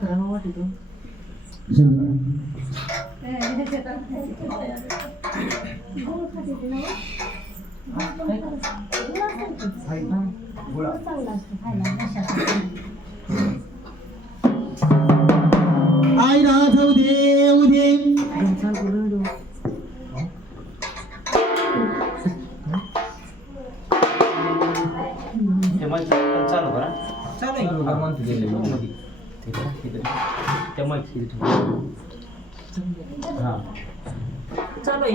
나눠가지고. 네, 제가 이거 가지고 나와. 몰라. 아이 나서 우디 우디. 잘 부르죠. 대만 짜는 거나? 짜는 이거 방만 두개 내고. त्या माहिती हां. चालू आहे